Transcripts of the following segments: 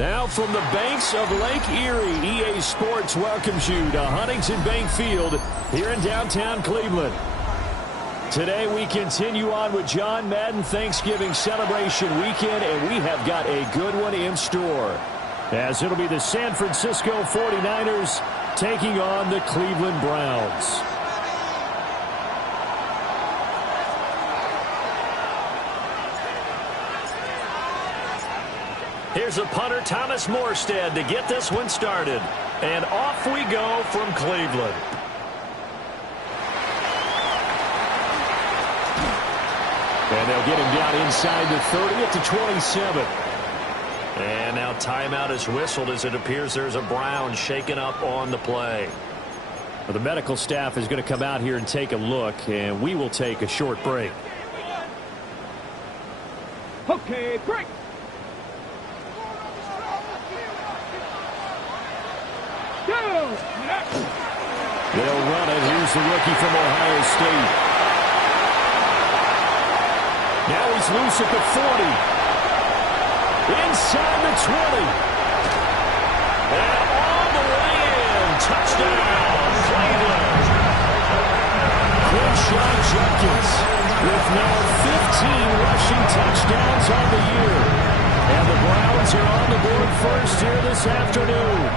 Now from the banks of Lake Erie, EA Sports welcomes you to Huntington Bank Field here in downtown Cleveland. Today we continue on with John Madden Thanksgiving celebration weekend, and we have got a good one in store, as it'll be the San Francisco 49ers taking on the Cleveland Browns. Here's a punter, Thomas Morstead, to get this one started. And off we go from Cleveland. And they'll get him down inside the 30 at the 27. And now timeout is whistled as it appears there's a Brown shaken up on the play. Well, the medical staff is going to come out here and take a look, and we will take a short break. Okay, break. They'll run it. Here's the rookie from Ohio State. Now he's loose at the 40. Inside the 20. And all the way in. Touchdown, Cleveland. Crenshaw Jenkins with now 15 rushing touchdowns on the year. And the Browns are on the board first here this afternoon.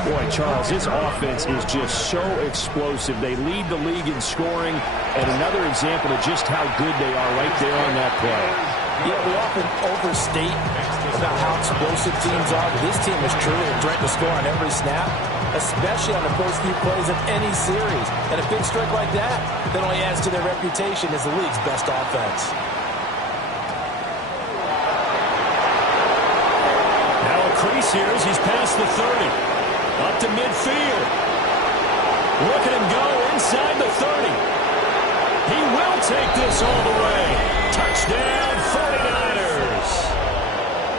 Boy, Charles, this offense is just so explosive. They lead the league in scoring, and another example of just how good they are right there on that play. Yeah, we often overstate about how explosive teams are, but this team is truly a threat to score on every snap, especially on the first few plays of any series. And a big strike like that only adds to their reputation as the league's best offense. Now a crease here as he's past the 30. Up to midfield. Look at him go inside the 30. He will take this all the way. Touchdown, 49ers.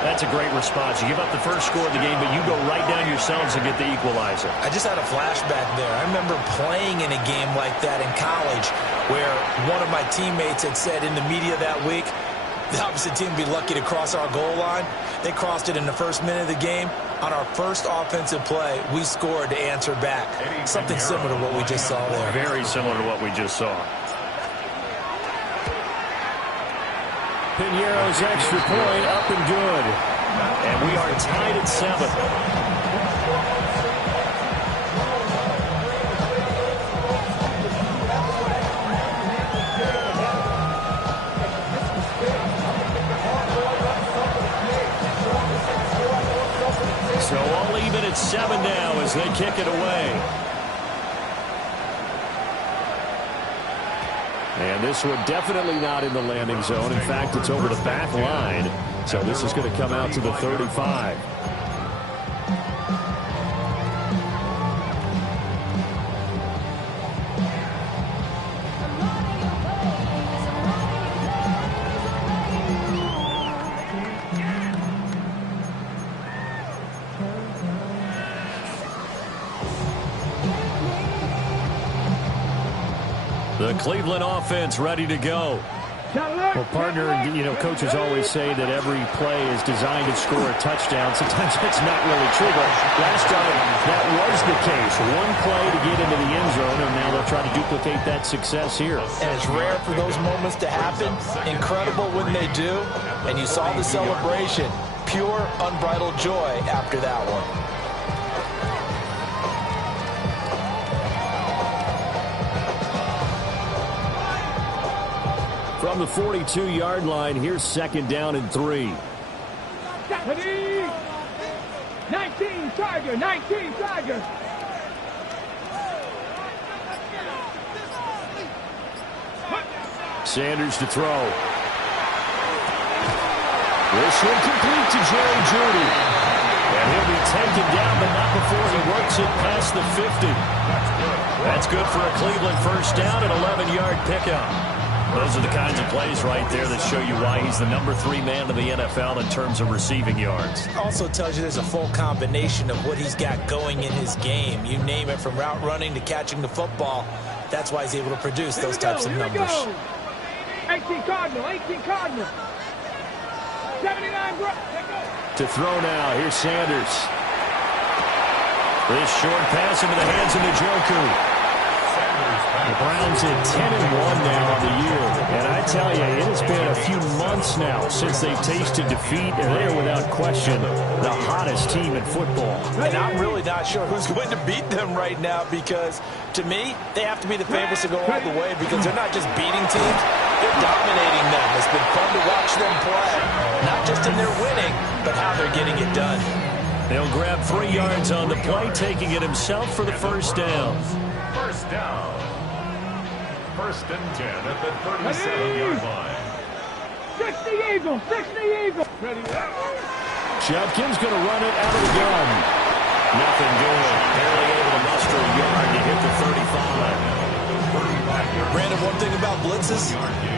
That's a great response. You give up the first score of the game, but you go right down yourselves and get the equalizer. I just had a flashback there. I remember playing in a game like that in college where one of my teammates had said in the media that week, the opposite team would be lucky to cross our goal line. They crossed it in the first minute of the game. On our first offensive play, we scored to answer back. Something similar to what we just saw there. Very similar to what we just saw. Piñeiro's extra point up and good. And we are tied at 7. So all even at 7 now as they kick it away. And this one definitely not in the landing zone. In fact, it's over the back line. So this is going to come out to the 35. The Cleveland offense ready to go. Well, partner, coaches always say that every play is designed to score a touchdown. Sometimes that's not really true, but last time that was the case. One play to get into the end zone, and now they'll try to duplicate that success here. And it's rare for those moments to happen. Incredible when they do. And you saw the celebration. Pure, unbridled joy after that one. From the 42-yard line, here's 2nd down and 3. 19 Tiger, 19 Tiger. Sanders to throw. This one complete to Jerry Jeudy. And he'll be taken down, but not before he works it past the 50. That's good for a Cleveland first down and 11-yard pickup. Those are the kinds of plays right there that show you why he's the number 3 man in the NFL in terms of receiving yards. Also tells you there's a full combination of what he's got going in his game. You name it, from route running to catching the football. That's why he's able to produce those types of numbers. 18 Cardinal, 18 Cardinal. 79, bro. To throw now, here's Sanders. This short pass into the hands of Njoku. The Browns at 10-1 now on the year. And I tell you, it has been a few months now since they've tasted defeat, and they're without question the hottest team in football. And I'm really not sure who's going to beat them right now because, to me, they have to be the favorites to go all the way because they're not just beating teams, they're dominating them. It's been fun to watch them play, not just in their winning, but how they're getting it done. They'll grab 3 yards on the play, taking it himself for the first down. First down. First and 10 at the 37-yard line. 60 Eagles, 60 Eagles. Ready. Judkins going to run it out of the gun. Nothing doing. Barely able to muster a yard to hit the 35. Brandon, one thing about blitzes,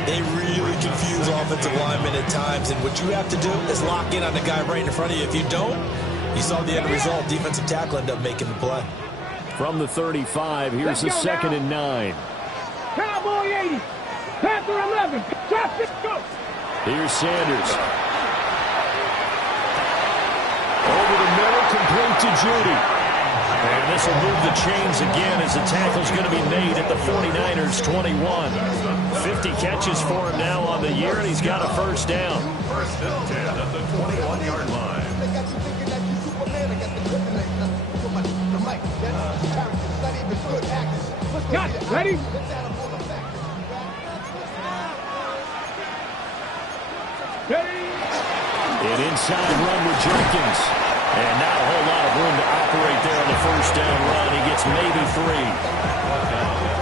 they really confuse offensive linemen at times, and what you have to do is lock in on the guy right in front of you. If you don't, you saw the end result. Defensive tackle ended up making the play. From the 35, here's the 2nd and 9. Cowboy 80. Panther 11. Drop it, go. Here's Sanders. Over the middle, complete to Judy. And this will move the chains again as the tackle's going to be made at the 49ers' 21. 50 catches for him now on the year, and he's got a first down. First and 10 at the 21-yard line. Got it. Ready? Ready. An inside run with Jenkins. And not a whole lot of room to operate there on the first down run. He gets maybe 3.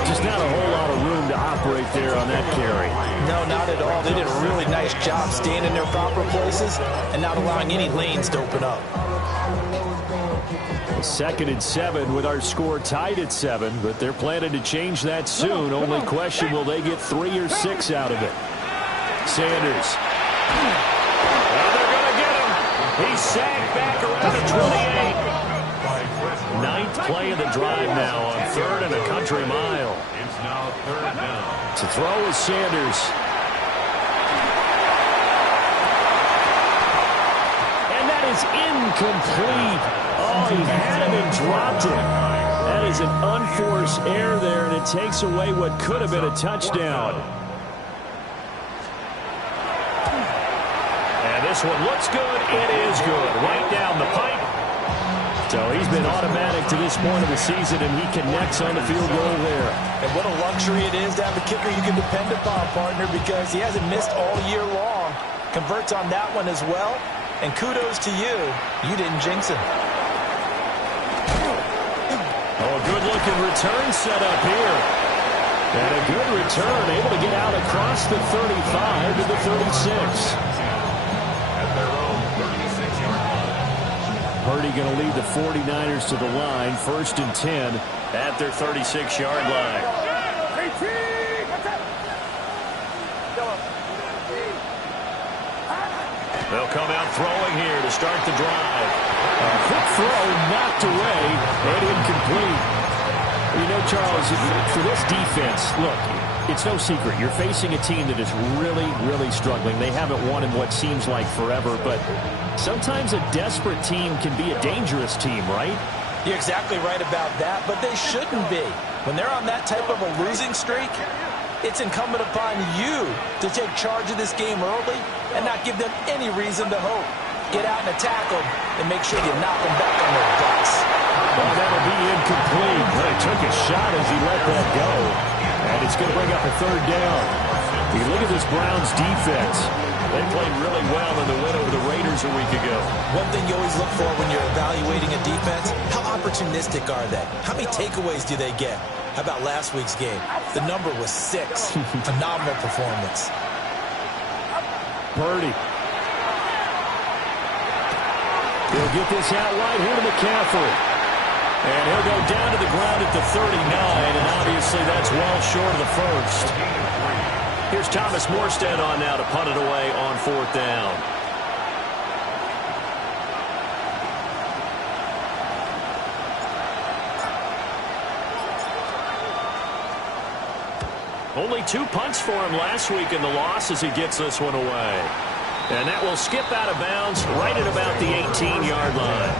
Just not a whole lot of room to operate there on that carry. No, not at all. They did a really nice job staying in their proper places and not allowing any lanes to open up. 2nd and 7 with our score tied at 7, but they're planning to change that soon. Only question, will they get 3 or 6 out of it? Sanders. Well, they're going to get him. He's sacked back around the 28. 9th play of the drive now on 3rd and a country mile. It's now 3rd down. To throw is Sanders. And that is incomplete. Oh, he had him and dropped it. That is an unforced error there, and it takes away what could have been a touchdown. And this one looks good. It is good. Right down the pipe. So he's been automatic to this point of the season, and he connects on the field goal there. And what a luxury it is to have a kicker you can depend upon, partner, because he hasn't missed all year long. Converts on that one as well. And kudos to you. You didn't jinx him. Oh, a good-looking return set up here. And a good return, able to get out across the 35 to the 36. At their own 36-yard line. Purdy going to lead the 49ers to the line, 1st and 10 at their 36-yard line. They'll come out throwing here to start the drive. A quick throw knocked away and incomplete. You know, Charles, for this defense, look, it's no secret. You're facing a team that is really, really struggling. They haven't won in what seems like forever, but sometimes a desperate team can be a dangerous team, right? You're exactly right about that, but they shouldn't be. When they're on that type of a losing streak, it's incumbent upon you to take charge of this game early and not give them any reason to hope. Get out and attack them and make sure you knock them back on their butts. Well, that'll be incomplete. He took a shot as he let that go. And it's going to bring up a 3rd down. You look at this Browns defense. They played really well in the win over the Raiders a week ago. One thing you always look for when you're evaluating a defense, how opportunistic are they? How many takeaways do they get? How about last week's game? The number was 6. Phenomenal performance. Purdy. He'll get this out right here to McCaffrey. And he'll go down to the ground at the 39, and obviously that's well short of the first. Here's Thomas Morstead on now to punt it away on 4th down. Only 2 punts for him last week in the loss as he gets this one away. And that will skip out of bounds right at about the 18-yard line.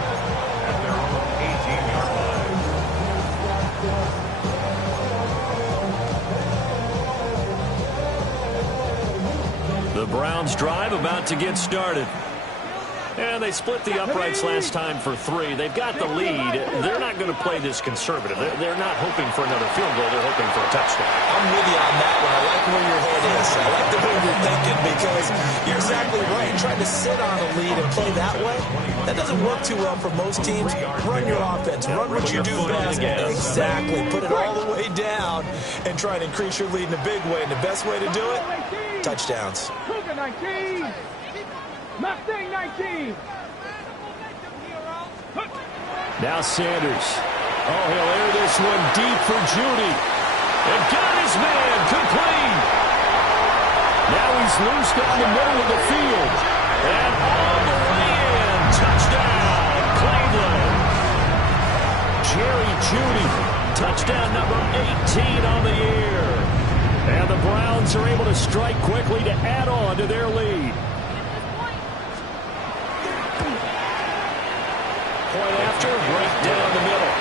At their own 18-yard line. The Browns drive about to get started. And they split the uprights last time for 3. They've got the lead. They're not going to play this conservative. They're not hoping for another field goal. They're hoping for a touchdown. I'm with you on that one. I like where your head is. I like the way you're thinking because you're exactly right. Trying to sit on a lead and play that way, that doesn't work too well for most teams. Run your offense. Run what you do best. Exactly. Put it all the way down and try and increase your lead in a big way. And the best way to do it, touchdowns. Cougar 19. Mustang 19. Now Sanders. Oh, he'll air this one deep for Judy. And got his man complete. Now he's loose down the middle of the field. And all the way in. Touchdown, Cleveland. Jerry Judy. Touchdown number 18 on the year. And the Browns are able to strike quickly to add on to their lead. Point after, right down the middle.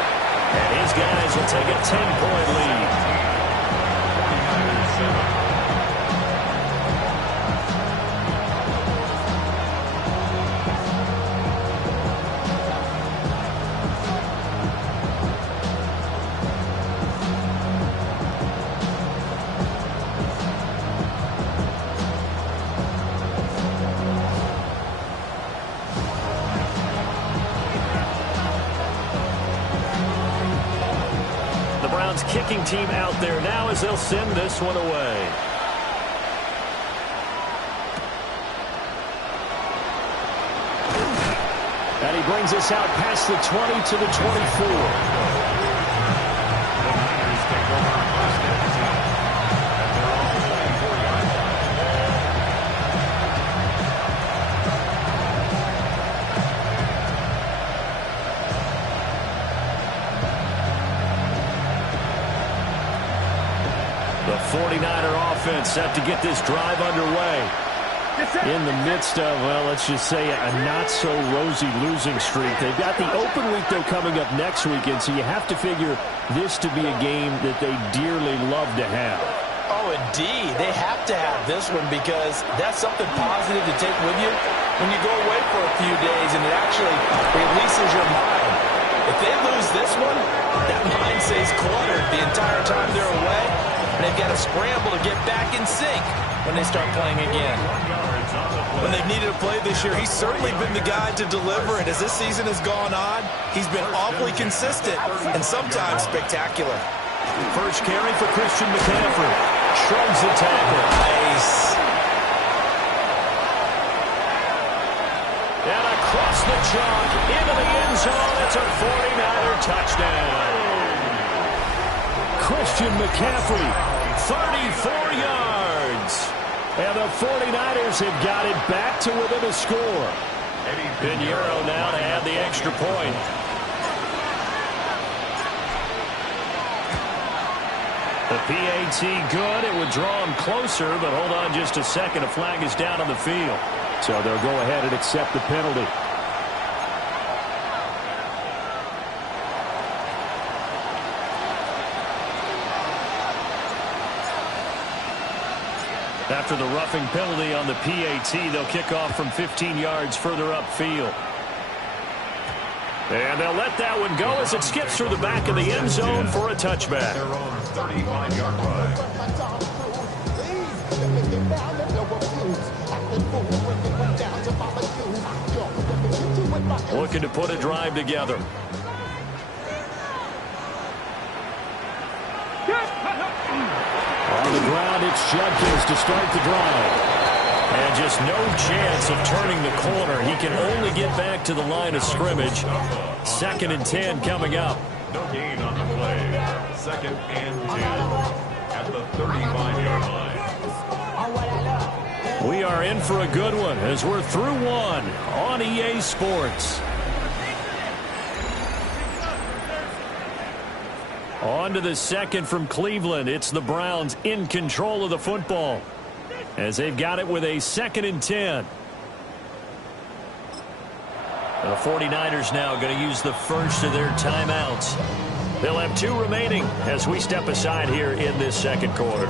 And his guys will take a 10-point lead. Kicking team out there now as they'll send this one away. And he brings us out past the 20 to the 24. The 49er offense set to get this drive underway. In the midst of, well, let's just say a not-so-rosy losing streak. They've got the open week, though, coming up next weekend, so you have to figure this to be a game that they dearly love to have. Oh, indeed. They have to have this one because that's something positive to take with you when you go away for a few days, and it actually releases your mind. If they lose this one, that mind stays cluttered the entire time they're away. They've got to scramble to get back in sync when they start playing again. When they've needed a play this year, he's certainly been the guy to deliver. And as this season has gone on, he's been awfully consistent and sometimes spectacular. First carry for Christian McCaffrey. Shrugs the tackle. Nice. And across the chalk into the end zone. It's a 49er touchdown. Christian McCaffrey, 34 yards. And the 49ers have got it back to within a score. Pinheiro now to add the extra point. The PAT good. It would draw him closer, but hold on just a second. A flag is down on the field. So they'll go ahead and accept the penalty. After the roughing penalty on the PAT, they'll kick off from 15 yards further upfield. And they'll let that one go as it skips through the back of the end zone for a touchback. Their own 35-yard line. Looking to put a drive together. On the ground, it's Judkins to start the drive. And just no chance of turning the corner. He can only get back to the line of scrimmage. 2nd and 10 coming up. No gain on the play. 2nd and 10 at the 35-yard line. We are in for a good one as we're through one on EA Sports. On to the second from Cleveland. It's the Browns in control of the football as they've got it with a 2nd and 10. The 49ers now going to use the first of their timeouts. They'll have 2 remaining as we step aside here in this second quarter.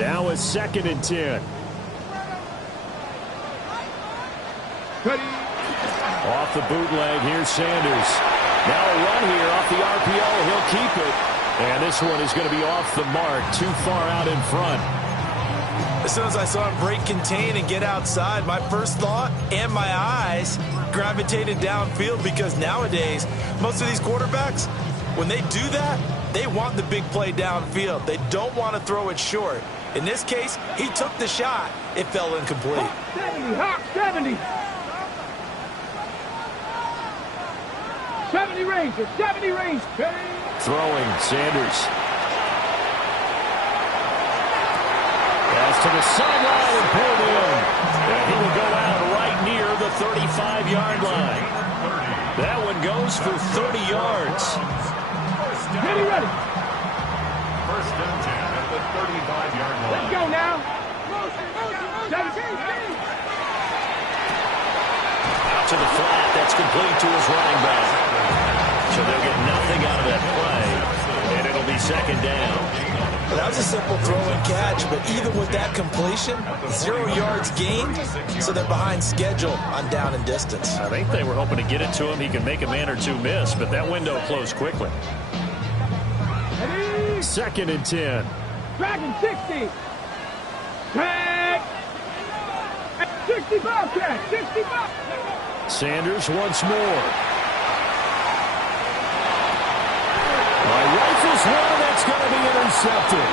Now a 2nd and 10. Off the bootleg, here's Sanders. Now a run here off the RPO. He'll keep it. And this one is going to be off the mark, too far out in front. As soon as I saw him break contain and get outside, my first thought and my eyes gravitated downfield, because nowadays, most of these quarterbacks, when they do that, they want the big play downfield. They don't want to throw it short. In this case, he took the shot. It fell incomplete. 70, Hawk, 70. 70 Rangers, 70 Rangers. Throwing, Sanders. Pass to the sideline and pulled in. And he will go out right near the 35-yard line. That one goes for 30 yards. Ready, ready. First and 10 at the 35-yard line. Let's go now. Out to the flat. That's complete to his running back. So they'll get nothing out of that play. And it'll be 2nd down. Well, that was a simple throw and catch, but even with that completion, 0 yards gained, so they're behind schedule on down and distance. I think they were hoping to get it to him. He can make a man or 2 miss, but that window closed quickly. 2nd and 10. Dragon 60. Tag. 65 catch. 65. Sanders once more. Rifles one, that's going to be intercepted.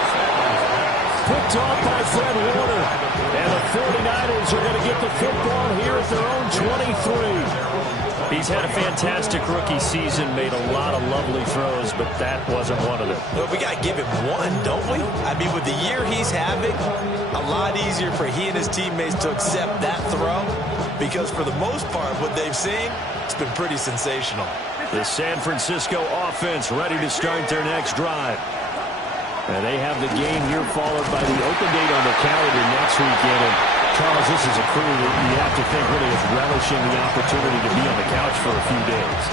Picked off by Fred Warner. And the 49ers are going to get the football here at their own 23. He's had a fantastic rookie season, made a lot of lovely throws, but that wasn't one of them. Well, we got to give him one, don't we? I mean, with the year he's having, a lot easier for he and his teammates to accept that throw, because for the most part, what they've seen, it's been pretty sensational. The San Francisco offense ready to start their next drive. And they have the game here followed by the open date on the calendar next weekend. And Charles, this is a crew that you have to think really is relishing the opportunity to be on the couch for a few days.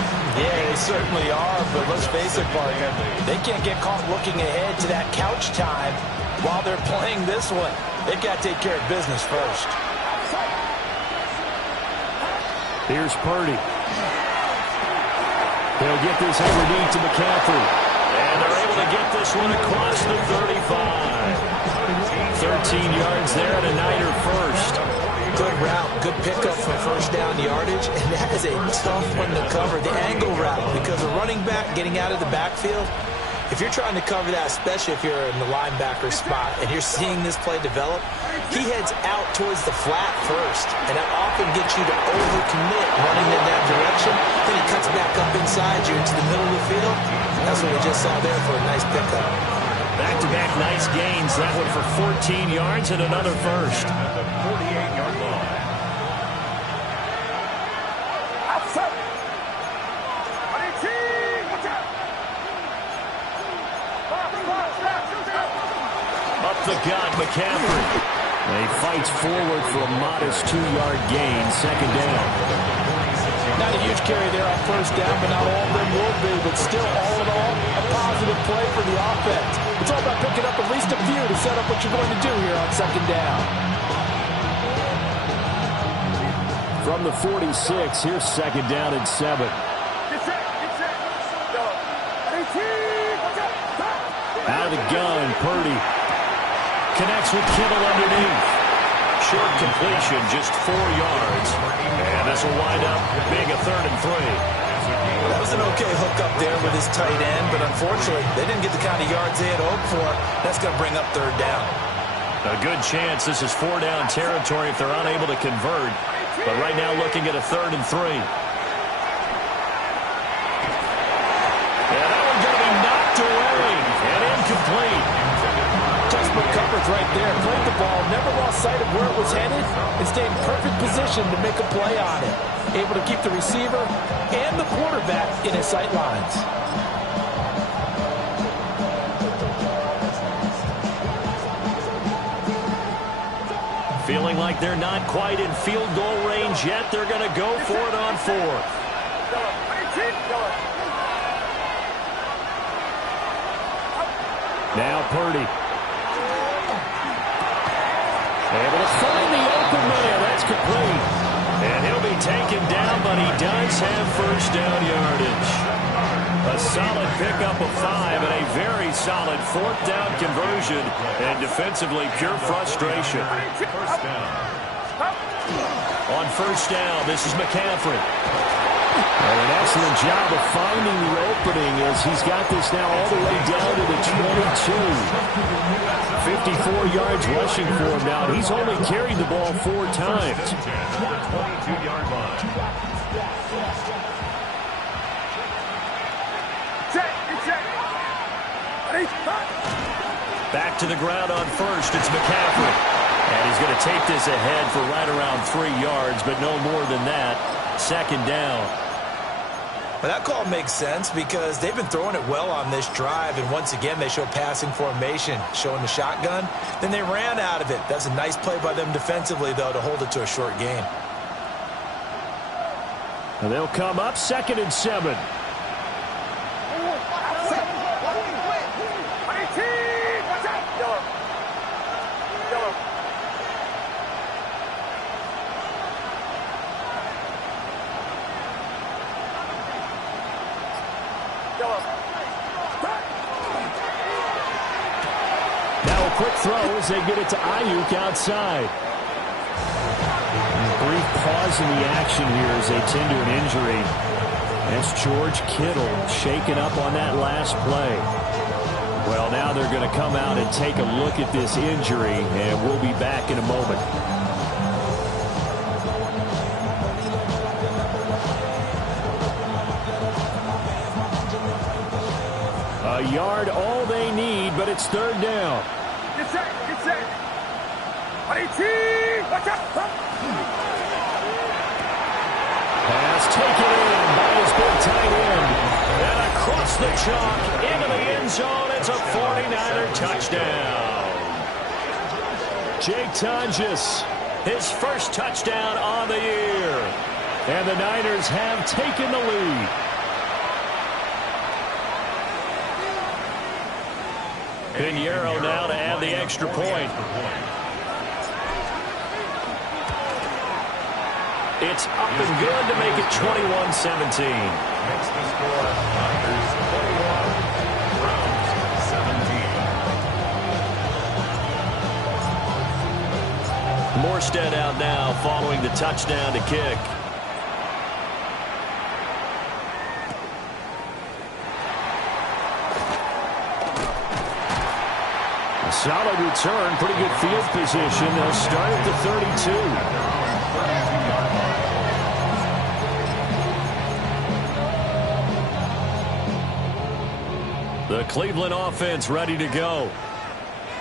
Yeah, they certainly are, but let's face it, partner, they can't get caught looking ahead to that couch time while they're playing this one. They've got to take care of business first. Here's Purdy. He'll get this underneath to McCaffrey. And they're able to get this one across the 35. 13 yards there and a Niner first. Good route, good pickup for first down yardage, and that is a tough one to cover, the angle route, because a running back getting out of the backfield, if you're trying to cover that, especially if you're in the linebacker spot and you're seeing this play develop, he heads out towards the flat first, and that often gets you to overcommit running in that direction. Then he cuts back up inside you into the middle of the field. That's what we just saw there for a nice pickup. Back-to-back nice gains. That one for 14 yards and another first. At the 48-yard line. Up the gut, McCaffrey. He fights forward for a modest 2-yard gain, 2nd down. Not a huge carry there on first down, but not all of them will be. But still, all in all, a positive play for the offense. It's all about picking up at least a few to set up what you're going to do here on 2nd down. From the 46, here's 2nd down and 7. Out of the gun, Purdy. Connects with Kittle underneath. Short completion, just 4 yards. And this will wind up being a 3rd and 3. That was an okay hook up there with his tight end, but unfortunately, they didn't get the kind of yards they had hoped for. That's going to bring up 3rd down. A good chance this is 4-down territory if they're unable to convert. But right now looking at a 3rd and 3. And that one's going to be knocked away and incomplete. Just excellent coverage right there. Played the ball, never lost sight of where it was headed, and stayed in perfect position to make a play on it. Able to keep the receiver and the quarterback in his sight lines. Feeling like they're not quite in field goal range yet. They're going to go for it on fourth. Now Purdy. Able to find the open man. That's complete. And he'll be taken down, but he does have first down yardage. A solid pickup of 5 and a very solid fourth down conversion. And defensively, pure frustration. On first down, this is McCaffrey. And an excellent job of finding the opening as he's got this now all the way down to the 22. 54 yards rushing for him now. He's only carried the ball 4 times. 22-yard line. Back to the ground on first. It's McCaffrey. And he's going to take this ahead for right around 3 yards, but no more than that. Second down. Well, that call makes sense because they've been throwing it well on this drive, and once again they show passing formation, showing the shotgun. Then they ran out of it. That's a nice play by them defensively, though, to hold it to a short gain. And they'll come up 2nd and 7. Now a quick throw as they get it to Ayuk outside. A brief pause in the action here as they tend to an injury. That's George Kittle shaken up on that last play. Well, now they're going to come out and take a look at this injury, and we'll be back in a moment. A yard, all they need, but it's 3rd down. Get set, get set. Watch out. Pass taken in by his big tight end. And across the chalk into the end zone. It's a 49er touchdown. Jake Tonjes, his first touchdown on the year. And the Niners have taken the lead. Pinheiro now to add the extra point. It's up and good to make it 21-17. Makes the score Niners 21, Browns 17. Morstead out now following the touchdown to kick. A solid return, pretty good field position. They'll start at the 32. The Cleveland offense ready to go.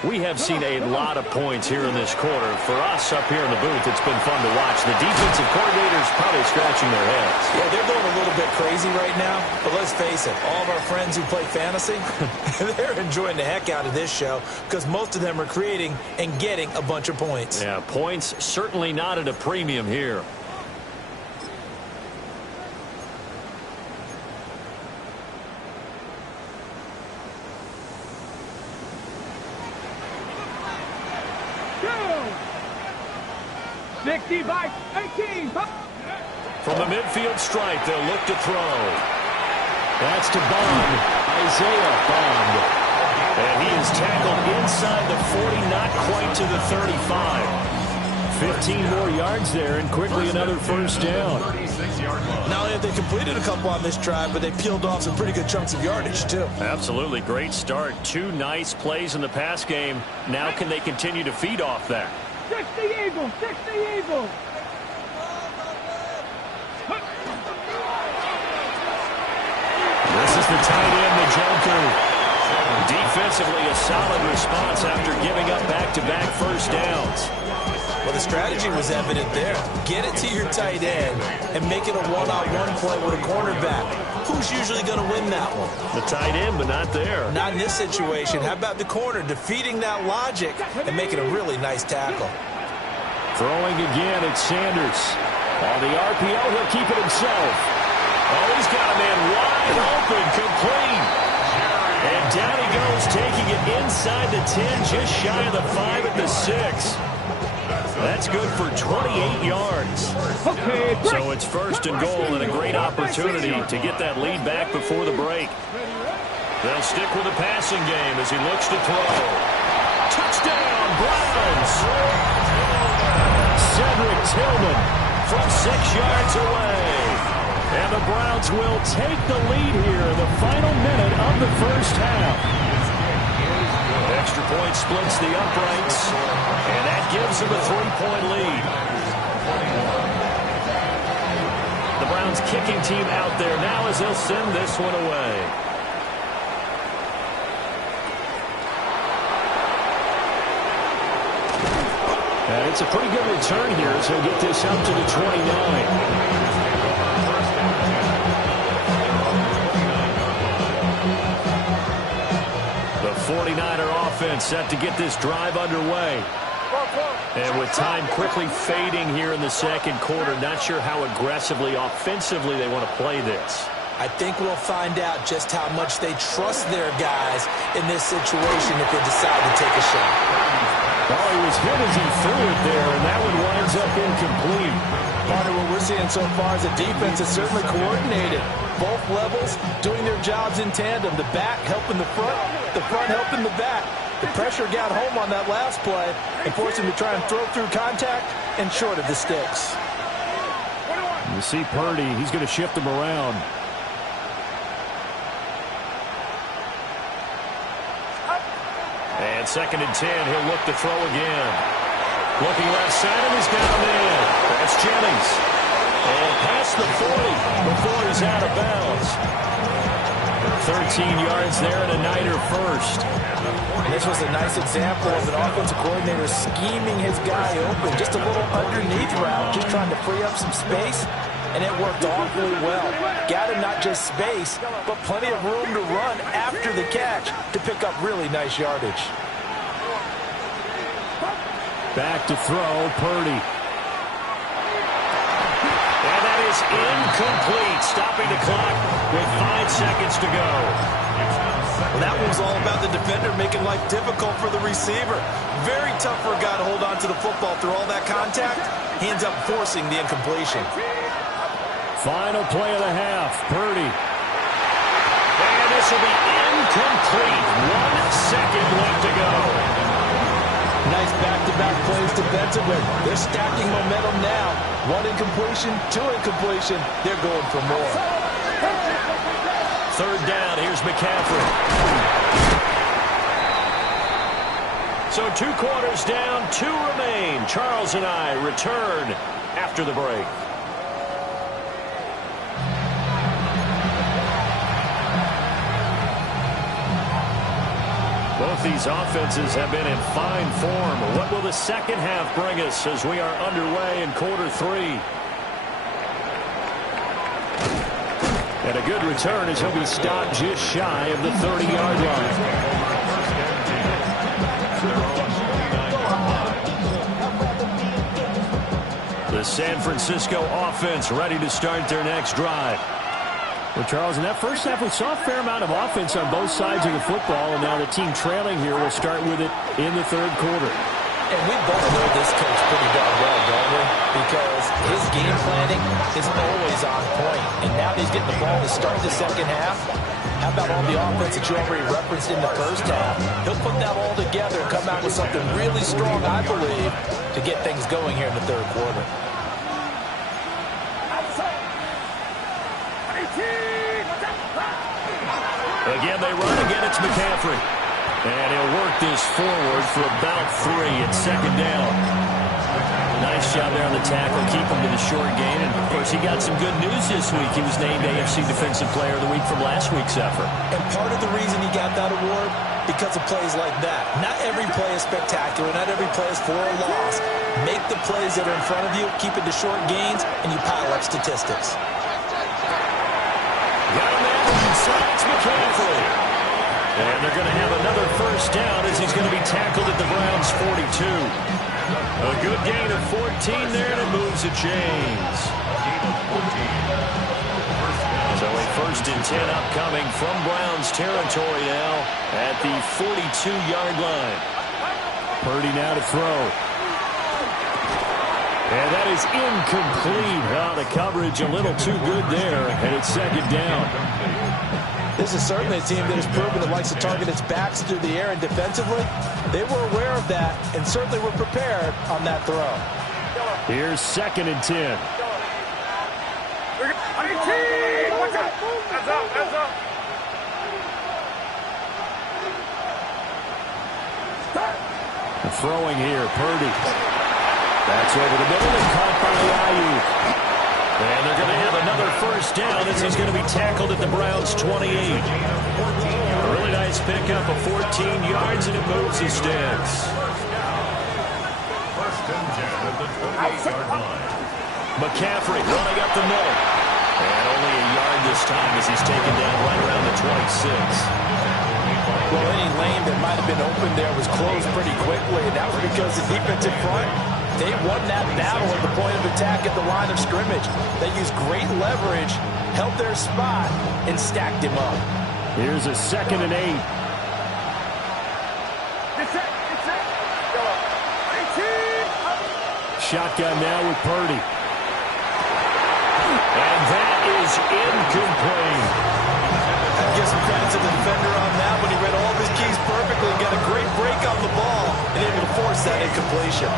We have seen a lot of points here in this quarter. For us up here in the booth, it's been fun to watch. The defensive coordinators probably scratching their heads. Yeah, they're going a little bit crazy right now, but let's face it, all of our friends who play fantasy, they're enjoying the heck out of this show because most of them are creating and getting a bunch of points. Yeah, points certainly not at a premium here. By 18. From the midfield stripe, they'll look to throw. That's to Bond. Isaiah Bond. And he is tackled inside the 40, not quite to the 35. 15 more yards there, and quickly another first down. Not only have they completed a couple on this drive, but they peeled off some pretty good chunks of yardage, too. Absolutely. Great start. 2 nice plays in the pass game. Now can they continue to feed off that? 60 Eagles, 60 Eagles. This is the tight end, the Joker. Defensively, a solid response after giving up back-to-back first downs. Well, the strategy was evident there. Get it to your tight end and make it a one-on-one play with a cornerback. Who's usually going to win that one? The tight end, but not there. Not in this situation. How about the corner defeating that logic and making a really nice tackle? Throwing again, it's Sanders. On the RPO, he'll keep it himself. Oh, he's got a man wide open, complete. And down he goes, taking it inside the 10, just shy of the 5 at the 6. That's good for 28 yards. Okay, so it's first and goal and a great opportunity to get that lead back before the break. They'll stick with the passing game as he looks to throw. Touchdown, Browns! Cedric Tillman from 6 yards away. And the Browns will take the lead here in the final minute of the first half. Extra point splits the uprights, and that gives them a 3-point lead. The Browns kicking team out there now as they'll send this one away. And it's a pretty good return here as he'll get this up to the 29. The 49er offense set to get this drive underway. And with time quickly fading here in the second quarter, not sure how aggressively, offensively they want to play this. I think we'll find out just how much they trust their guys in this situation if they decide to take a shot. Well, he was hit as he threw it there, and that one winds up incomplete. Part of what we're seeing so far is the defense is certainly coordinated. Both levels doing their jobs in tandem. The back helping the front helping the back. The pressure got home on that last play and forced him to try and throw through contact and short of the sticks. You see Purdy, he's going to shift him around. And 2nd and 10, he'll look to throw again. Looking left side, and he's got a man. That's Jennings. And past the 40 before he's out of bounds. 13 yards there and a Niner first. And this was a nice example of an offensive coordinator scheming his guy open. Just a little underneath route, just trying to free up some space. And it worked awfully well. Got him not just space, but plenty of room to run after the catch to pick up really nice yardage. Back to throw, Purdy. And that is incomplete, stopping the clock with 5 seconds to go. Well, that one was all about the defender making life difficult for the receiver. Very tough for a guy to hold on to the football through all that contact. He ends up forcing the incompletion. Final play of the half, Purdy. And this will be incomplete. 1 second left to go. Nice back-to-back plays defensively. They're stacking momentum now. 1 incompletion, 2 incompletion. They're going for more. 3rd down, here's McCaffrey. So 2 quarters down, 2 remain. Charles and I return after the break. Both these offenses have been in fine form. What will the second half bring us as we are underway in quarter 3? And a good return as he'll be stopped just shy of the 30-yard line. The San Francisco offense ready to start their next drive. Well, Charles, in that first half, we saw a fair amount of offense on both sides of the football, and now the team trailing here will start with it in the 3rd quarter. And we both know this coach pretty darn well, don't we? Because his game planning is always on point. And now he's getting the ball to start the second half. How about all the offense that you already referenced in the first half? He'll put that all together and come out with something really strong, I believe, to get things going here in the 3rd quarter. Again, they run. Again, it's McCaffrey. And he'll work this forward for about 3 at 2nd down. Nice Nice job there on the tackle, keep him to the short gain. And, of course, he got some good news this week. He was named AFC Defensive Player of the Week from last week's effort. And part of the reason he got that award, because of plays like that. Not every play is spectacular. Not every play is for a loss. Make the plays that are in front of you, keep it to short gains, and you pile up statistics. Got him there inside McCaffrey. And they're going to have another first down as he's going to be tackled at the Browns' 42. A good gain of 14 there, and it moves the chains. So a first and 10 upcoming from Browns territory now at the 42-yard line. Purdy now to throw. And that is incomplete. The coverage a little too good there, and it's second down. This is certainly a team that has proven it likes to target its backs through the air, and defensively, they were aware of that and certainly were prepared on that throw. Here's second and 10. Throwing here, Purdy. That's over the middle and caught by Ayuk. And they're going to have another first down as he's going to be tackled at the Browns' 28. A really nice pickup of 14 yards, and it moves the sticks. First and 10 at the 28-yard line. McCaffrey running up the middle. And only a yard this time as he's taken down right around the 26. Well, any lane that might have been open there was closed pretty quickly, and that was because the defensive front, they won that battle at the point of attack at the line of scrimmage. They used great leverage, held their spot, and stacked him up. Here's a second and 8. Shotgun now with Purdy. And that is incomplete. I'd give some credit to the defender on that when he read all of his keys perfectly and got a great break on the ball and able to force that incompletion.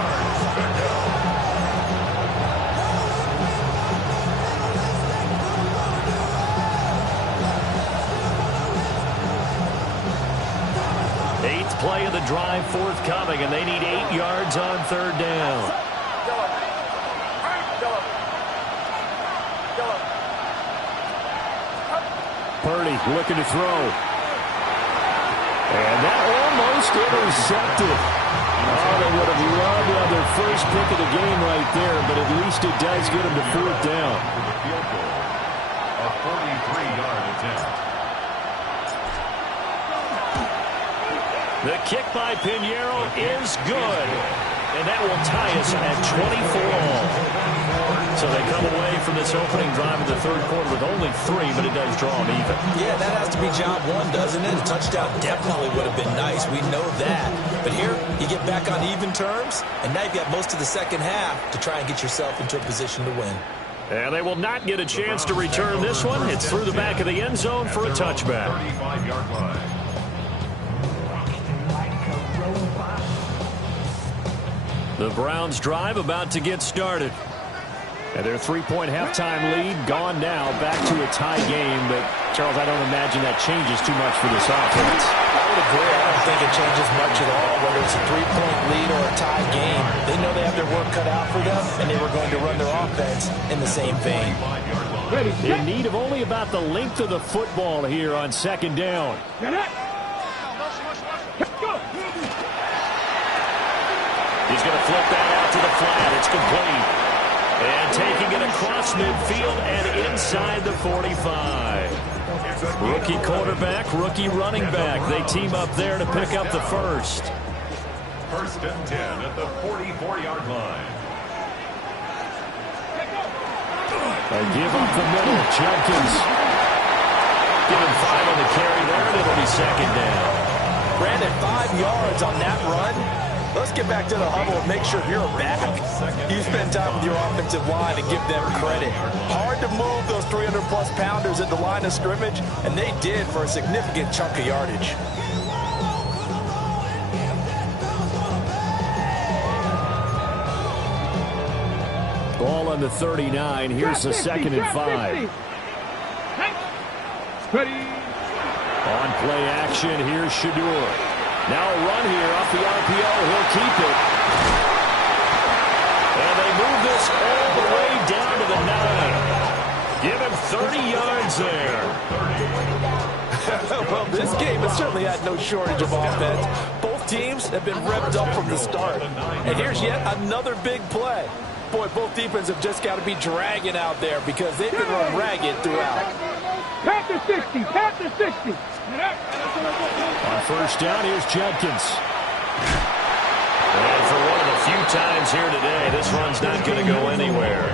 Eighth play of the drive forthcoming, and they need 8 yards on third down. Purdy looking to throw. And that almost intercepted. They would have loved to have their first pick of the game right there, but at least it does get them to fourth down. A 43-yard attempt. The kick by Pinheiro is good. And that will tie us at 24 all. So they come away from this opening drive in the third quarter with only 3, but it does draw them even. Yeah, that has to be job one, doesn't it? A touchdown definitely would have been nice. We know that. But here, you get back on even terms, and now you've got most of the second half to try and get yourself into a position to win. And they will not get a chance to return this one. It's through the back of the end zone for a touchback. 35-yard line. The Browns drive about to get started. And their 3-point halftime lead gone now, back to a tie game. But, Charles, I don't imagine that changes too much for this offense. I would agree. I don't think it changes much at all, whether it's a 3-point lead or a tie game. They know they have their work cut out for them, and they were going to run their offense in the same vein. In need of only about the length of the football here on second down. He's going to flip that out to the flat. It's complete. And taking it across midfield and inside the 45. Rookie quarterback, rookie running back. They team up there to pick up the first. First and 10 at the 44-yard line. A give up the middle. Jenkins. Give him 5 on the carry there, and it'll be second down. Brandon, 5 yards on that run. Let's get back to the huddle and make sure you're back. You spend time with your offensive line and give them credit. Hard to move those 300-plus pounders at the line of scrimmage, and they did for a significant chunk of yardage. Ball on the 39. Here's the second and 5. On play action, here's Shador. Now a run here off the RPO. He'll keep it. And they move 30 yards there. Well, this game has certainly had no shortage of offense. Both teams have been revved up from the start. And here's yet another big play. Boy, both defenses have just got to be dragging out there because they've been run ragged throughout. Panther 60, Panther 60. On first down, here's Jenkins. And for one of the few times here today, this run's not going to go anywhere.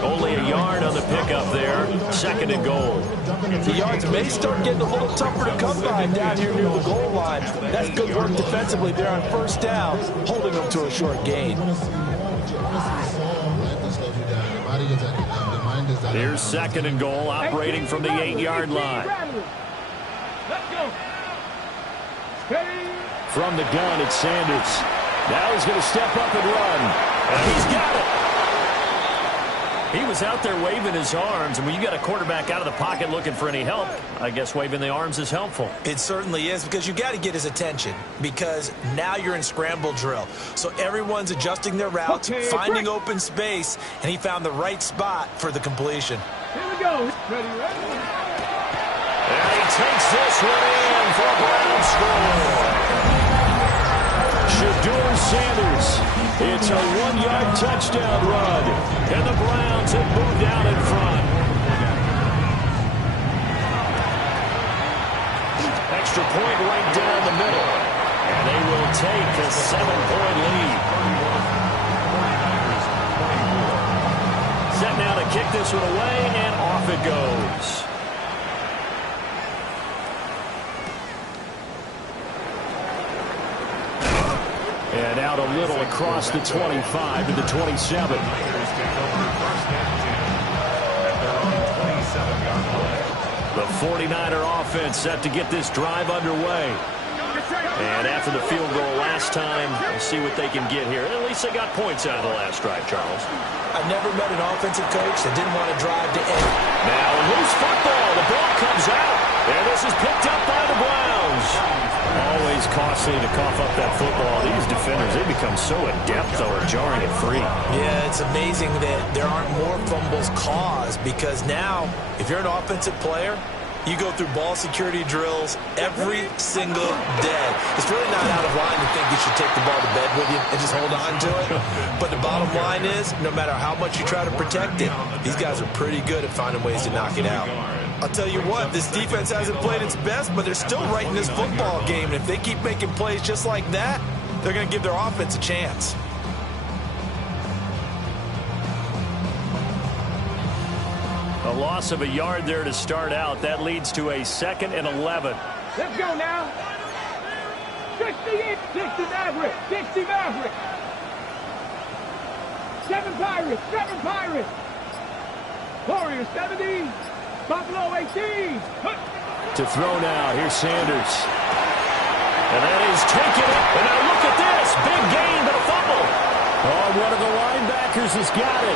Only a yard on the pickup there. 2nd and goal. The yards may start getting a little tougher to come by down here near the goal line. That's good work defensively there on first down, holding them to a short gain. Here's 2nd and goal, operating from the 8-yard line. Let's go. Ready. From the gun, it's Sanders. Now he's going to step up and run. And he's got it. He was out there waving his arms, and when you got a quarterback out of the pocket looking for any help, I guess waving the arms is helpful. It certainly is, because you got to get his attention, because now you're in scramble drill. So everyone's adjusting their routes, finding open space, and he found the right spot for the completion. Here we go. Ready, ready. And he takes this one in for a Brown score. Shedeur Sanders. It's a 1-yard touchdown run. And the Browns have moved out in front. Extra point right down the middle. And they will take a 7-point lead. Set now to kick this one away, and off it goes. And out a little across the 25 to the 27. The 49er offense set to get this drive underway. And after the field goal last time, we'll see what they can get here. At least they got points out of the last drive, Charles. I've never met an offensive coach that didn't want to drive to end. Now a loose football. The ball comes out. And this is picked up by the Browns. Always costly to cough up that football. These defenders, they become so adept, though, at jarring it free. Yeah, it's amazing that there aren't more fumbles caused, because now, if you're an offensive player, you go through ball security drills every single day. It's really not out of line to think you should take the ball to bed with you and just hold on to it. But the bottom line is, no matter how much you try to protect it, these guys are pretty good at finding ways to knock it out. I'll tell you what, this defense hasn't played its best, but they're still right in this football game. And if they keep making plays just like that, they're going to give their offense a chance. A loss of a yard there to start out. That leads to a 2nd and 11. Let's go now. 68, 60 Maverick, 60 Maverick. 7 Pirates, 7 Pirates. Warriors 70, Buffalo 18. To throw now, here's Sanders. And that is taken up. And now look at this. Big gain, but a fumble. Oh, one of the linebackers has got it.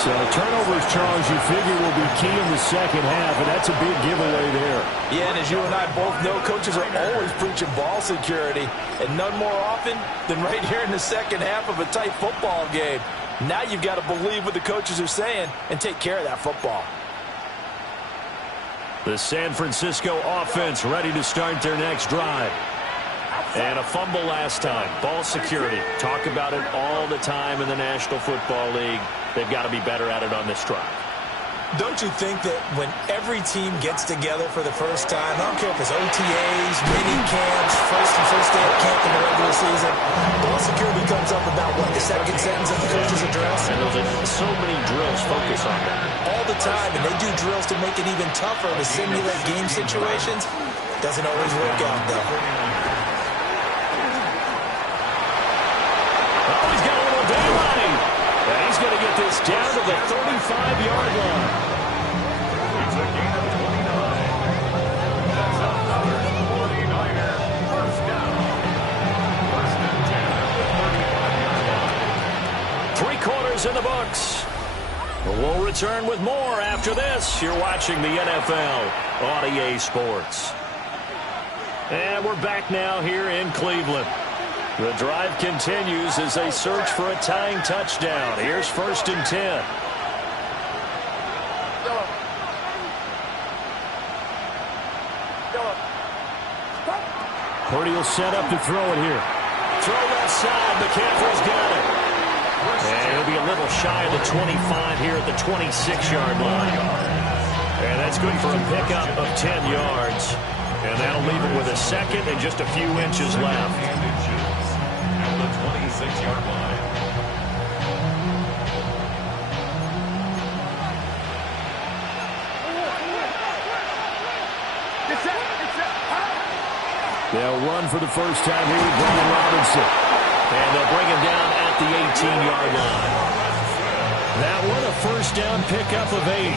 So turnovers, Charles, you figure will be key in the second half, and that's a big giveaway there. Yeah, and as you and I both know, coaches are always preaching ball security, and none more often than right here in the second half of a tight football game. Now you've got to believe what the coaches are saying and take care of that football. The San Francisco offense ready to start their next drive. And a fumble last time. Ball security. Talk about it all the time in the National Football League. They've got to be better at it on this drive. Don't you think that when every team gets together for the first time, I don't care if it's OTAs, mini camps, first day of camp in the regular season, ball security comes up about, what, the second sentence of the coach's address? And so many drills focus on that. All the time, and they do drills to make it even tougher to simulate game situations. Doesn't always work out, though. Oh, he's got a little daylight. And he's going to get this down to the 35-yard line. It's a gain of 29. That's another 49er first down. First and 10 at the 35-yard line. 3 quarters in the books. We'll return with more after this. You're watching the NFL on EA Sports. And we're back now here in Cleveland. The drive continues as they search for a tying touchdown. Here's 1st and 10. Purdy will set up to throw it here. Throw left side. McCaffrey's got it. And he'll be a little shy of the 25 here at the 26-yard line. And that's good for a pickup of 10 yards. And that'll leave it with a second and just a few inches left. At the 26-yard line. They'll run for the first time here with Brian Robinson. And they'll bring him down at the 18-yard line. That one a first down pickup of 8.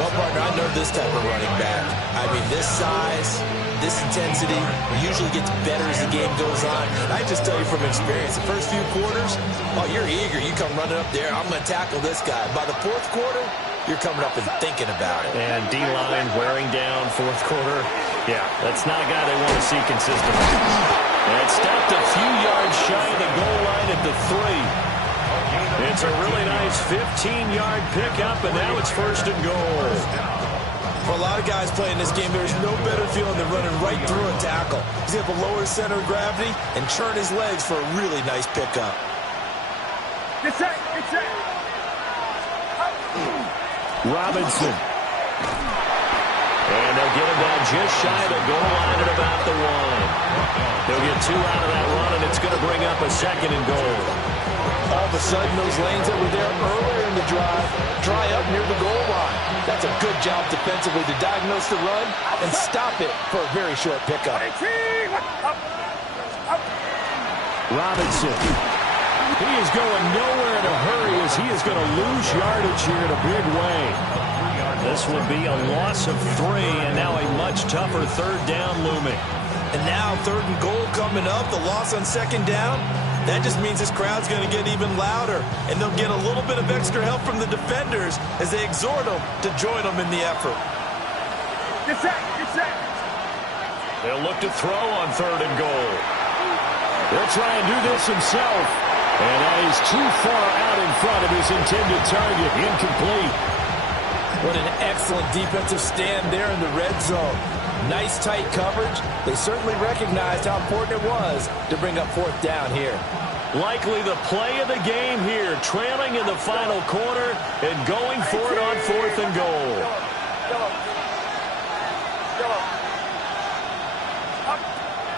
Well, partner, I know this type of running back. I mean, this size, this intensity usually gets better as the game goes on. I just tell you from experience, the first few quarters, oh, you're eager. You come running up there, I'm going to tackle this guy. By the fourth quarter, you're coming up and thinking about it. And D-line wearing down fourth quarter. Yeah, that's not a guy they want to see consistently. And stopped a few yards shy of the goal line at the 3. It's a really nice 15-yard pickup, and now it's first and goal. For a lot of guys playing this game, there's no better feeling than running right through a tackle. He's able to lower his center of gravity and churn his legs for a really nice pickup. Robinson. And they'll get him down just shy of the goal line at about the 1. They'll get 2 out of that run, and it's going to bring up a second and goal. All of a sudden, those lanes that were there earlier in the drive dry up near the goal line. That's a good job defensively to diagnose the run and stop it for a very short pickup. Robinson. He is going nowhere in a hurry as he is going to lose yardage here in a big way. This will be a loss of 3, and now a much tougher third down looming. And now third and goal coming up, the loss on second down. That just means this crowd's going to get even louder, and they'll get a little bit of extra help from the defenders as they exhort them to join them in the effort. They'll look to throw on third and goal. He'll try and do this himself, and that is too far out in front of his intended target. Incomplete. What an excellent defensive stand there in the red zone. Nice tight coverage. They certainly recognized how important it was to bring up fourth down here. Likely the play of the game here, trailing in the final quarter and going for it on fourth and goal.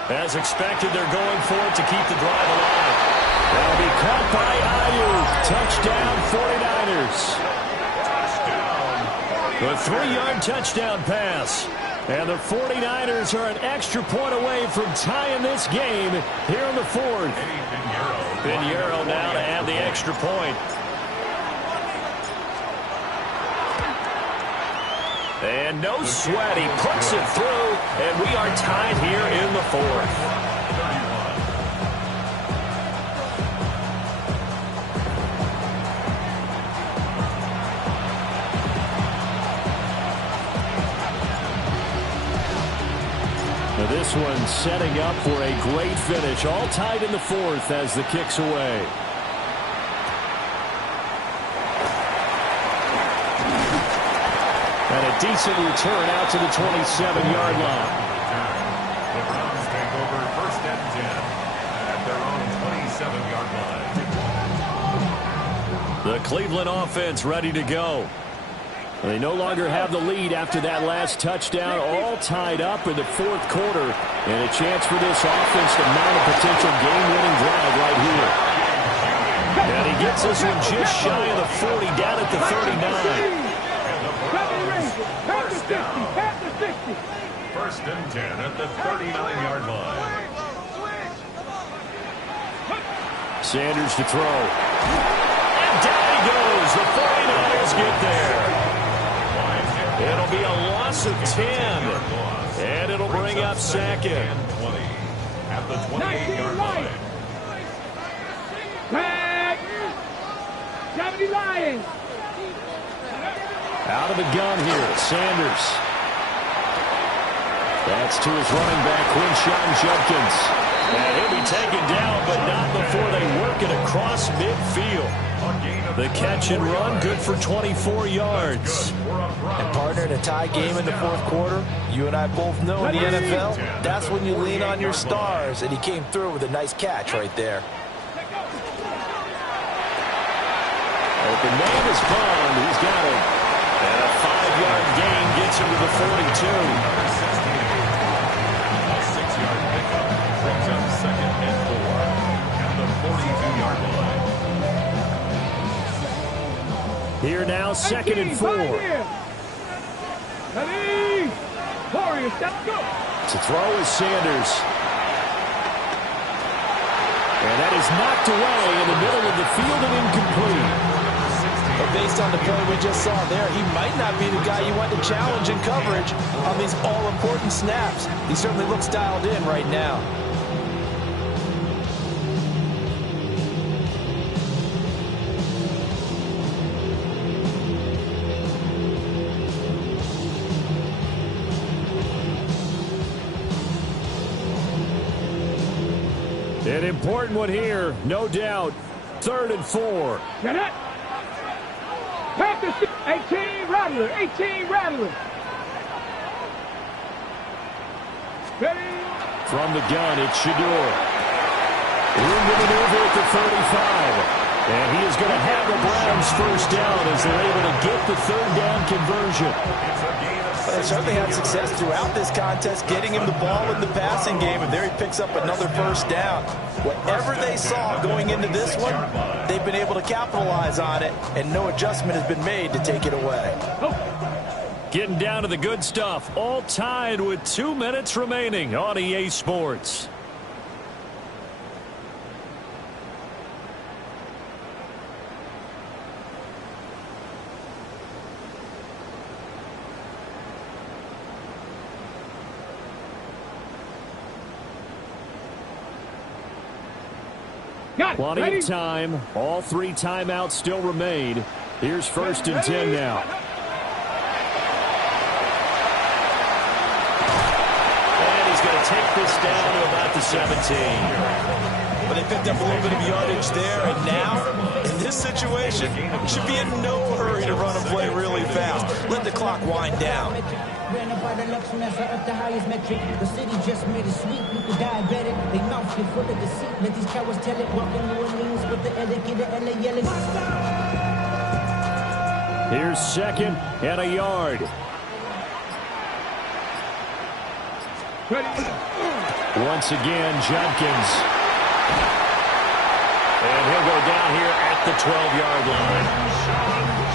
As expected, they're going for it to keep the drive alive. That'll be caught by Ayuk. Touchdown 49ers. The 3-yard touchdown pass. And the 49ers are an extra point away from tying this game here in the 4th. Pinheiro now to add the extra point. And no sweat. He puts it through, and we are tied here in the 4th. This one setting up for a great finish. All tied in the 4th as the kick's away. And a decent return out to the 27-yard line. The Browns take over first and 10 at their own 27-yard line. The Cleveland offense ready to go. They no longer have the lead after that last touchdown, all tied up in the 4th quarter, and a chance for this offense to mount a potential game-winning drive right here. And he gets this one just shy of the 40, down at the 39. First and 10 at the 39-yard line. Sanders to throw. And down he goes. The 49ers get there. It'll be a loss of 10, and it'll bring up second. At the 28-yard line. Out of the gun here, Sanders. That's to his running back, Quinshon Judkins. And he'll be taken down, but not before they work it across midfield. The catch and run, good for 24 yards. And partner, in a tie game in the fourth quarter, you and I both know in the NFL, that's when you lean on your stars, and he came through with a nice catch right there. Open man is Bond. He's got it. And a 5-yard gain gets him to the 42. A 6-yard pickup brings up 2nd and 4 at the 42-yard line. Here now, 2nd and 4. Ready? Warriors, let's go. To throw is Sanders. And that is knocked away in the middle of the field and incomplete. But based on the play we just saw there, he might not be the guy you want to challenge in coverage on these all-important snaps. He certainly looks dialed in right now. An important one here, no doubt. 3rd and 4. Get it. Practice 18 Rattler. 18 Rattler. Ready? From the gun, it's Shador. Room to maneuver at the 35. And he is going to have the Browns first down as they're able to get the 3rd down conversion. They certainly had success throughout this contest, getting him the ball in the passing game, and there he picks up another first down. Whatever they saw going into this one, they've been able to capitalize on it, and no adjustment has been made to take it away. Getting down to the good stuff, all tied with 2 minutes remaining on EA Sports. Plenty of time. All 3 timeouts still remain. Here's 1st and 10 now. And he's going to take this down to about the 17. But they picked up a little bit of yardage there, and now, in this situation, should be in no hurry to run a play really fast. Let the clock wind down. Ran about the Lux Nessa up the highest metric. The city just made it sweet. People diabetic. They mouth get full of deceit. Let these cowards tell it. Walking New Orleans with the etiquette, the LA yelling. Here's 2nd and a yard. Once again, Jenkins. And he'll go down here at the 12-yard line.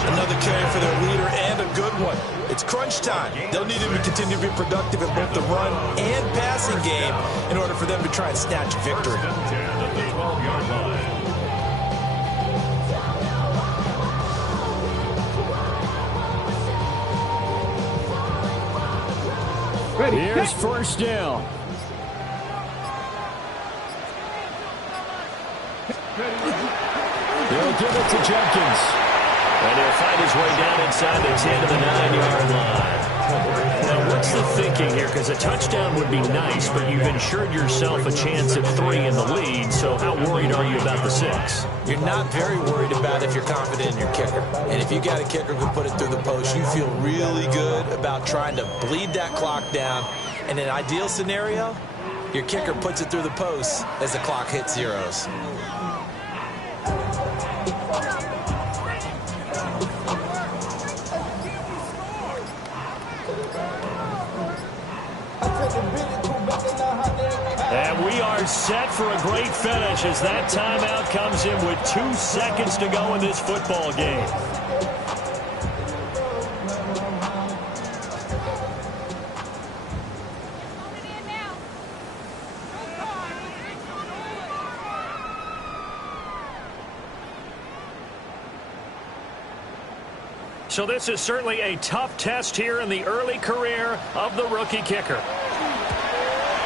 Another carry for their leader, and a good one. It's crunch time. They'll need him to continue to be productive in both the run and passing game in order for them to try and snatch victory. 10 at the 12-yard line. Here's 1st down. He'll give it to Jenkins. And he'll find his way down inside the 10 to the 9-yard line. Now, what's the thinking here? Because a touchdown would be nice, but you've ensured yourself a chance at 3 in the lead, so how worried are you about the 6? You're not very worried about if you're confident in your kicker. And if you got a kicker who put it through the post, you feel really good about trying to bleed that clock down. In an ideal scenario, your kicker puts it through the post as the clock hits zeros. And we are set for a great finish as that timeout comes in with 2 seconds to go in this football game. So this is certainly a tough test here in the early career of the rookie kicker.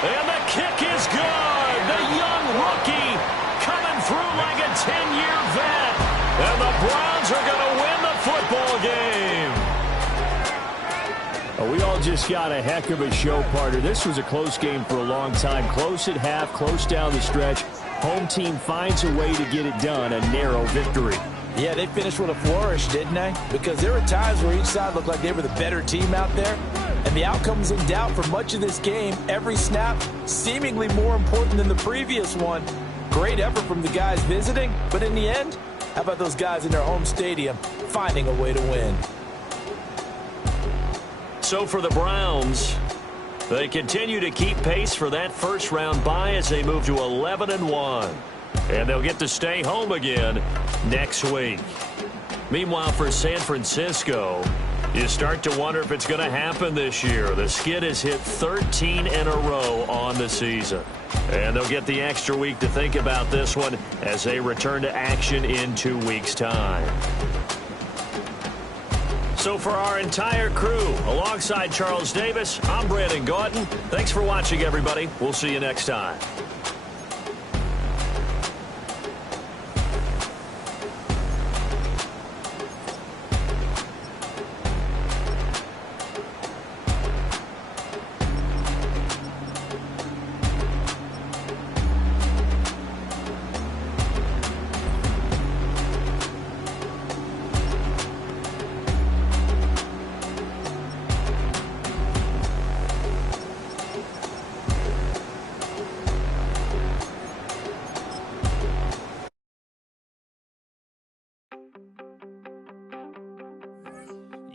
And the kick is good. The young rookie coming through like a 10-year vet. And the Browns are going to win the football game. We all Y'all just got a heck of a show, partner. This was a close game for a long time. Close at half, close down the stretch. Home team finds a way to get it done, a narrow victory. Yeah, they finished with a flourish, didn't they? Because there were times where each side looked like they were the better team out there. And the outcome was in doubt for much of this game. Every snap seemingly more important than the previous one. Great effort from the guys visiting. But in the end, how about those guys in their home stadium finding a way to win? So for the Browns, they continue to keep pace for that first-round bye as they move to 11-1. And they'll get to stay home again next week. Meanwhile, for San Francisco, you start to wonder if it's going to happen this year. The skid has hit 13 in a row on the season. And they'll get the extra week to think about this one as they return to action in 2 weeks' time. So for our entire crew, alongside Charles Davis, I'm Brandon Gauton. Thanks for watching, everybody. We'll see you next time.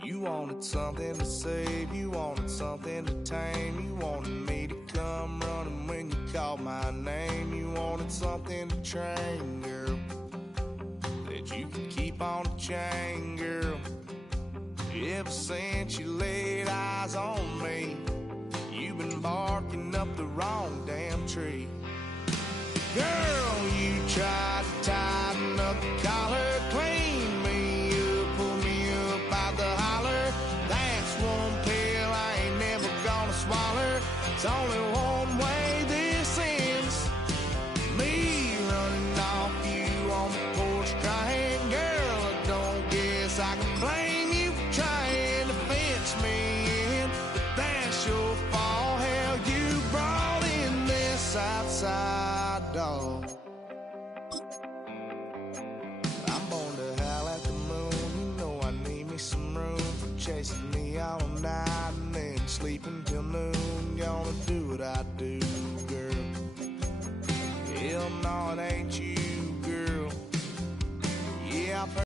You wanted something to save, you wanted something to tame. You wanted me to come running when you called my name. You wanted something to train, girl, that you could keep on the chain, girl. Ever since you laid eyes on me, you've been barking up the wrong damn tree. Girl, you tried to tighten up the collar, clean me up, pull me up out the holler. That's one pill I ain't never gonna swallow. It's only one way this ends. Me running off you on the porch crying. Girl, I don't guess I can blame you for trying to fence me in. But that's your fault. Hell, you brought in this outside dog. I'm born to howl at the moon. You know I need me some room for chasing me all night and then sleeping till noon. Gonna do what I do, girl. Hell no, it ain't you, girl. Yeah, I've heard